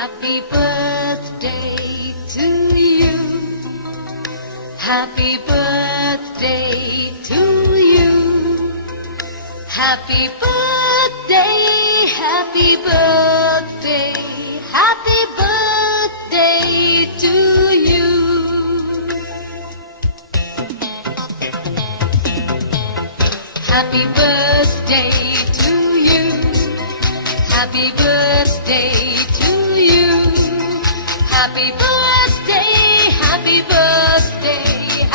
Happy birthday to you. Happy birthday to you. Happy birthday, happy birthday, happy birthday to you. Happy birthday to you. Happy birthday to you. Happy birthday, happy birthday,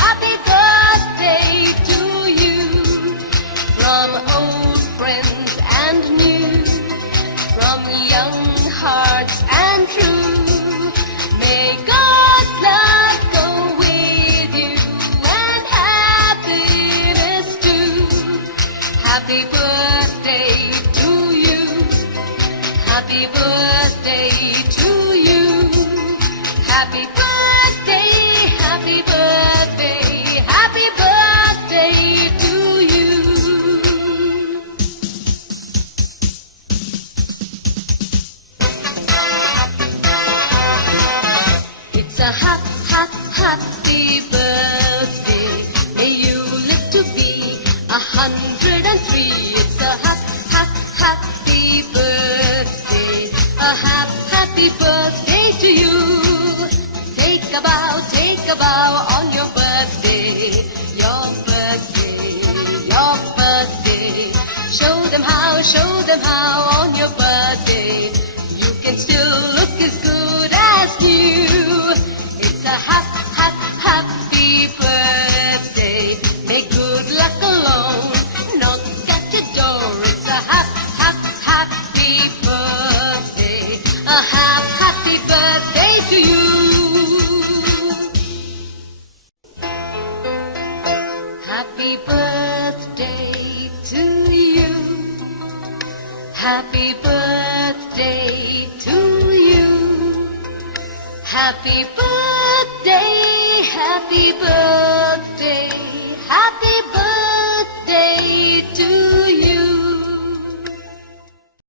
happy birthday to you. From old friends and new, from young hearts and true, may God's love go with you and happiness too. Happy birthday to you. Happy birthday to you. Happy birthday, happy birthday, happy birthday to you. It's a happy birthday. May you live to be 103. It's a happy birthday. A happy birthday to you. Take a bow on your birthday. Your birthday, your birthday. Show them how on your birthday you can still look as good as new. It's a happy birthday. May good luck alone knock at your door. It's a happy birthday. A happy birthday to you. Happy birthday to you. Happy birthday to you. Happy birthday, happy birthday, happy